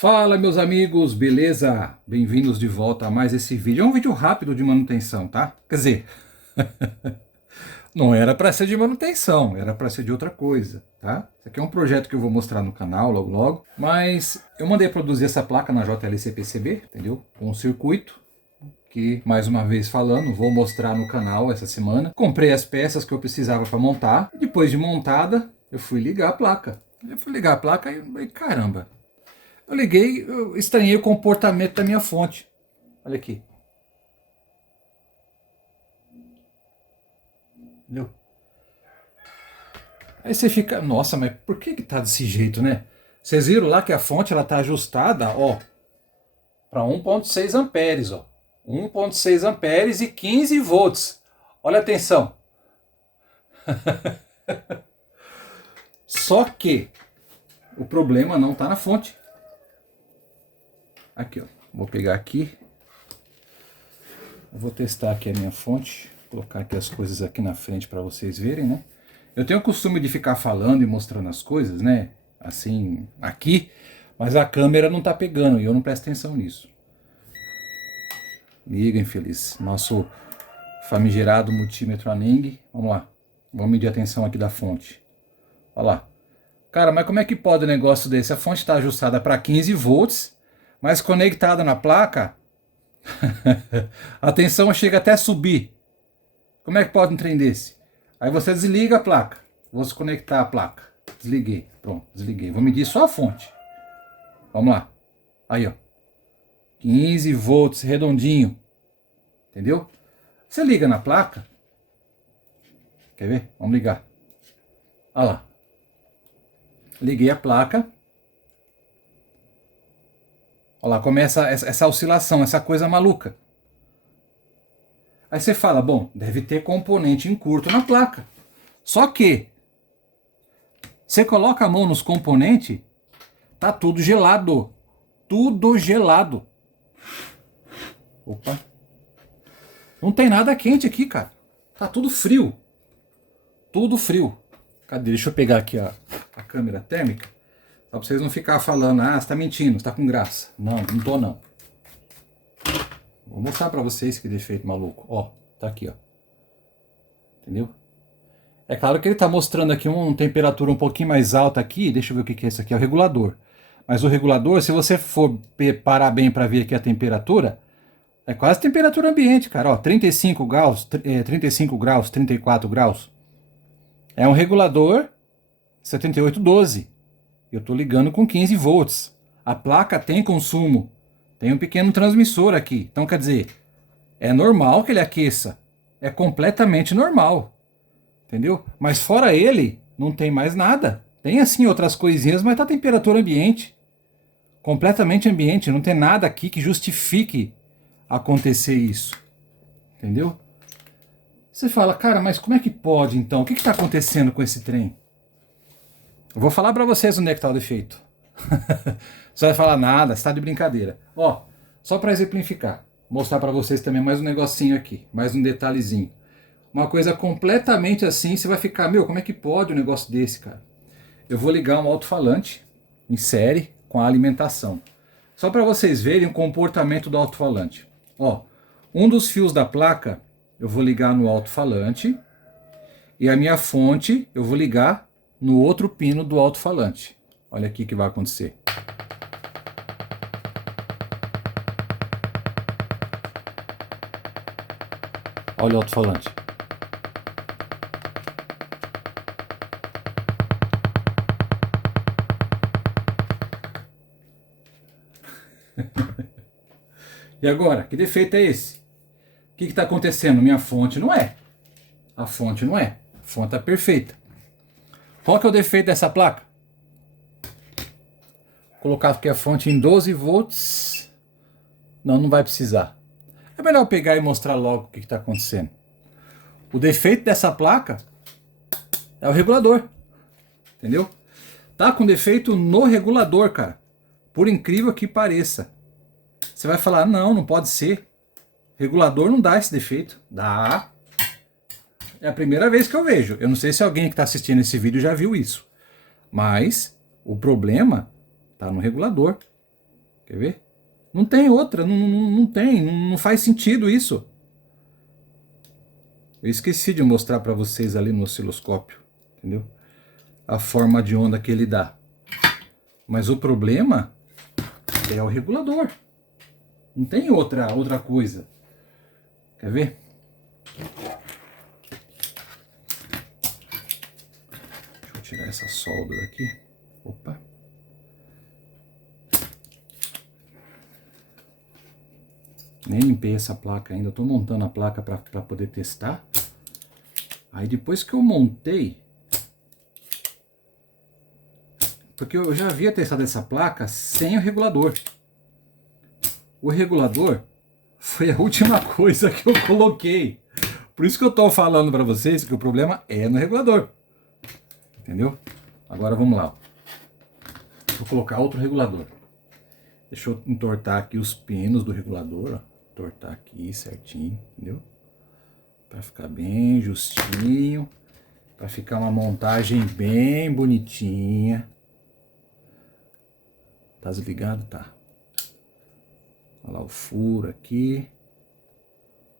Fala, meus amigos, beleza? Bem-vindos de volta a mais esse vídeo. É um vídeo rápido de manutenção, tá? Quer dizer, não era para ser de manutenção, era para ser de outra coisa, tá? Isso aqui é um projeto que eu vou mostrar no canal logo logo, mas eu mandei produzir essa placa na JLC PCB, entendeu? Com um circuito que, mais uma vez falando, vou mostrar no canal essa semana. Comprei as peças que eu precisava para montar. Depois de montada, eu fui ligar a placa. Eu fui ligar a placa e caramba. Eu liguei, eu estranhei o comportamento da minha fonte. Olha aqui. Entendeu? Aí você fica, nossa, mas por que tá desse jeito, né? Vocês viram lá que a fonte ela tá ajustada, ó, para 1.6 amperes, ó. 1.6 amperes e 15 volts. Olha atenção. Só que o problema não tá na fonte. Aqui, ó. Vou pegar aqui. Eu vou testar aqui a minha fonte. Vou colocar aqui as coisas aqui na frente para vocês verem, né? Eu tenho o costume de ficar falando e mostrando as coisas, né? Assim, aqui. Mas a câmera não tá pegando e eu não presto atenção nisso. Liga, infeliz. Nosso famigerado multímetro Aneng. Vamos lá. Vamos medir a tensão aqui da fonte. Olha lá. Cara, mas como é que pode um negócio desse? A fonte está ajustada para 15 volts, mas conectada na placa, a tensão chega até a subir. Como é que pode um trem desse? Aí você desliga a placa. Vou desconectar a placa. Desliguei. Pronto, desliguei. Vou medir só a fonte. Vamos lá. Aí, ó. 15 volts, redondinho. Entendeu? Você liga na placa. Quer ver? Vamos ligar. Olha lá. Liguei a placa. Olha lá, começa essa oscilação, essa coisa maluca. Aí você fala, bom, deve ter componente em curto na placa. Só que, você coloca a mão nos componentes, tá tudo gelado. Tudo gelado. Opa. Não tem nada quente aqui, cara. Tá tudo frio. Tudo frio. Cadê? Deixa eu pegar aqui a câmera térmica. Só pra vocês não ficarem falando, ah, você tá mentindo, você tá com graça. Não, não tô não. Vou mostrar pra vocês que defeito maluco. Ó, tá aqui, ó. Entendeu? É claro que ele tá mostrando aqui uma temperatura um pouquinho mais alta aqui. Deixa eu ver o que é isso aqui. É o regulador. Mas o regulador, se você for parar bem pra ver aqui a temperatura, é quase temperatura ambiente, cara. Ó, 35 graus, 35 graus, 34 graus. É um regulador 7812. Eu estou ligando com 15 volts. A placa tem consumo. Tem um pequeno transmissor aqui. Então, quer dizer, é normal que ele aqueça. É completamente normal. Entendeu? Mas fora ele, não tem mais nada. Tem assim outras coisinhas, mas tá temperatura ambiente. Completamente ambiente. Não tem nada aqui que justifique acontecer isso. Entendeu? Você fala, cara, mas como é que pode então? O que está acontecendo com esse trem? Eu vou falar para vocês onde é que está o defeito. Você vai falar nada, você está de brincadeira. Ó, só para exemplificar, mostrar para vocês também mais um negocinho aqui, mais um detalhezinho. Uma coisa completamente assim, você vai ficar, meu, como é que pode um negócio desse, cara? Eu vou ligar um alto-falante em série com a alimentação. Só para vocês verem o comportamento do alto-falante. Ó, um dos fios da placa eu vou ligar no alto-falante e a minha fonte eu vou ligar no outro pino do alto-falante. Olha aqui o que vai acontecer. Olha o alto-falante. E agora, que defeito é esse? O que está acontecendo? Minha fonte não é. A fonte não é. A fonte está perfeita. Qual que é o defeito dessa placa? Vou colocar aqui a fonte em 12 volts. Não, não vai precisar. É melhor eu pegar e mostrar logo o que está acontecendo. O defeito dessa placa é o regulador. Entendeu? Tá com defeito no regulador, cara. Por incrível que pareça. Você vai falar, não, não pode ser. Regulador não dá esse defeito. Dá. É a primeira vez que eu vejo. Eu não sei se alguém que está assistindo esse vídeo já viu isso. Mas o problema está no regulador. Quer ver? Não tem outra, não tem, não faz sentido isso. Eu esqueci de mostrar para vocês ali no osciloscópio, entendeu? A forma de onda que ele dá. Mas o problema é o regulador. Não tem outra coisa. Quer ver? Deixa eu tirar essa solda daqui. Opa. Nem limpei essa placa ainda. Eu tô montando a placa para poder testar. Aí depois que eu montei... Porque eu já havia testado essa placa sem o regulador. O regulador foi a última coisa que eu coloquei. Por isso que eu tô falando para vocês que o problema é no regulador. Entendeu? Agora vamos lá. Vou colocar outro regulador. Deixa eu entortar aqui os pinos do regulador. Ó. Entortar aqui certinho, entendeu? Para ficar bem justinho. Para ficar uma montagem bem bonitinha. Tá desligado? Tá. Olha lá o furo aqui.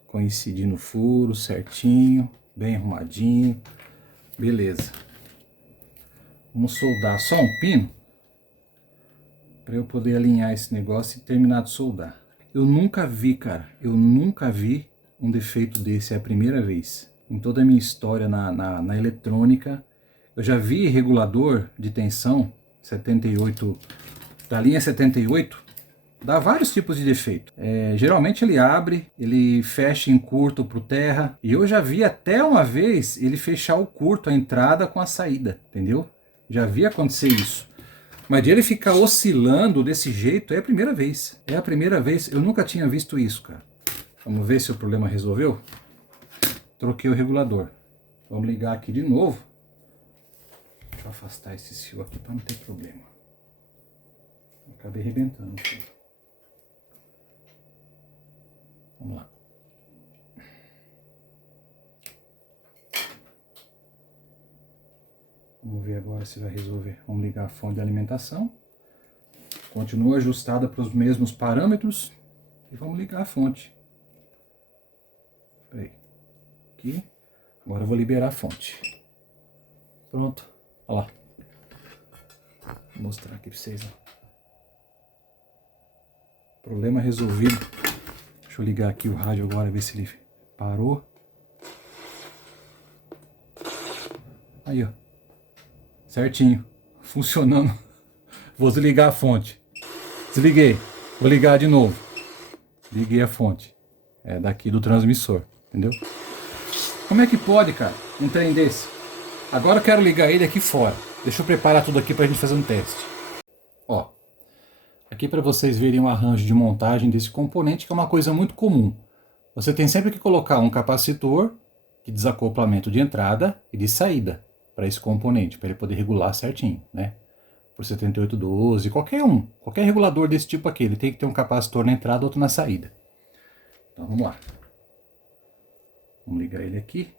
Coincidindo o furo certinho. Bem arrumadinho. Beleza. Vamos soldar só um pino. Para eu poder alinhar esse negócio e terminar de soldar. Eu nunca vi, cara. Eu nunca vi um defeito desse. É a primeira vez. Em toda a minha história na eletrônica. Eu já vi regulador de tensão 78... Da linha 78, dá vários tipos de defeito. Geralmente ele abre, ele fecha em curto para o terra. E eu já vi até uma vez ele fechar o curto, a entrada com a saída, entendeu? Já vi acontecer isso. Mas de ele ficar oscilando desse jeito é a primeira vez. É a primeira vez, eu nunca tinha visto isso, cara. Vamos ver se o problema resolveu. Troquei o regulador. Vamos ligar aqui de novo. Deixa eu afastar esse fio aqui para não ter problema. Acabei arrebentando aqui. Vamos lá. Vamos ver agora se vai resolver. Vamos ligar a fonte de alimentação. Continua ajustada para os mesmos parâmetros. E vamos ligar a fonte. Espera aí. Aqui. Agora eu vou liberar a fonte. Pronto. Olha lá. Vou mostrar aqui para vocês. Ó. Problema resolvido. Deixa eu ligar aqui o rádio agora, ver se ele parou. Aí, ó. Certinho. Funcionando. Vou desligar a fonte. Desliguei. Vou ligar de novo. Liguei a fonte. É daqui do transmissor. Entendeu? Como é que pode, cara, um trem desse? Agora eu quero ligar ele aqui fora. Deixa eu preparar tudo aqui pra gente fazer um teste. Ó. Aqui para vocês verem o arranjo de montagem desse componente, que é uma coisa muito comum. Você tem sempre que colocar um capacitor de desacoplamento de entrada e de saída para esse componente, para ele poder regular certinho, né? Por 7812, qualquer um, qualquer regulador desse tipo aqui, ele tem que ter um capacitor na entrada e outro na saída. Então vamos lá. Vamos ligar ele aqui.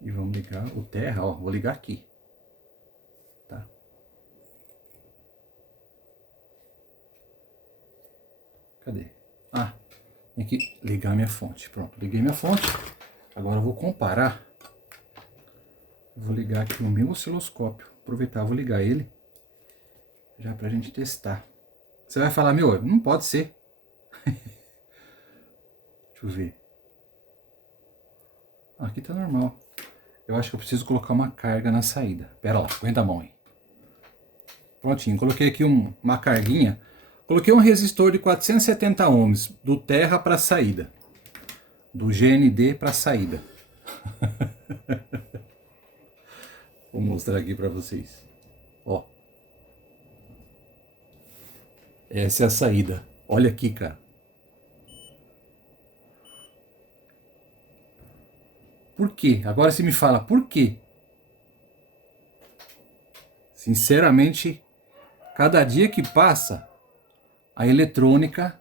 E vamos ligar o terra, ó, vou ligar aqui. Tá? Cadê? Ah, tem que ligar minha fonte. Pronto, liguei minha fonte. Agora eu vou comparar. Vou ligar aqui o meu osciloscópio. Aproveitar, vou ligar ele. Já pra gente testar. Você vai falar, meu, não pode ser. Deixa eu ver. Aqui tá normal. Eu acho que eu preciso colocar uma carga na saída. Pera lá, aguenta a mão aí. Prontinho, coloquei aqui uma carguinha. Coloquei um resistor de 470 ohms do terra para saída. Do GND para saída. Vou mostrar aqui para vocês. Ó. Essa é a saída. Olha aqui, cara. Por quê? Agora você me fala, por quê? Sinceramente, cada dia que passa, a eletrônica,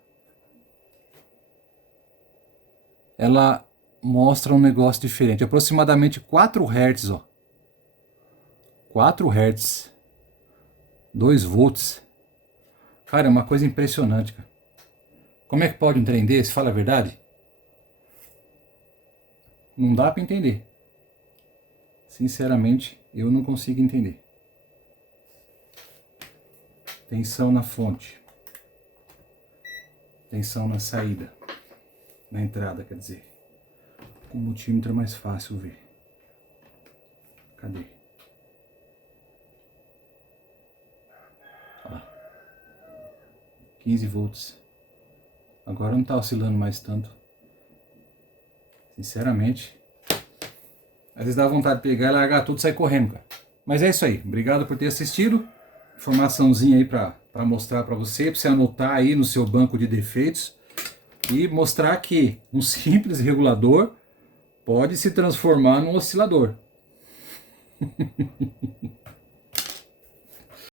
ela mostra um negócio diferente. Aproximadamente 4 Hz, ó. 4 Hz. 2 volts. Cara, é uma coisa impressionante, cara. Como é que pode um trem desse? Fala a verdade. Não dá para entender. Sinceramente, eu não consigo entender. Tensão na fonte. Tensão na saída. Na entrada, quer dizer. Com o multímetro é mais fácil ver. Cadê? Olha lá. 15 volts. Agora não tá oscilando mais tanto. Sinceramente. Às vezes dá vontade de pegar e largar tudo e sair correndo, cara. Mas é isso aí. Obrigado por ter assistido. Informaçãozinha aí pra mostrar pra você anotar aí no seu banco de defeitos. E mostrar que um simples regulador pode se transformar num oscilador.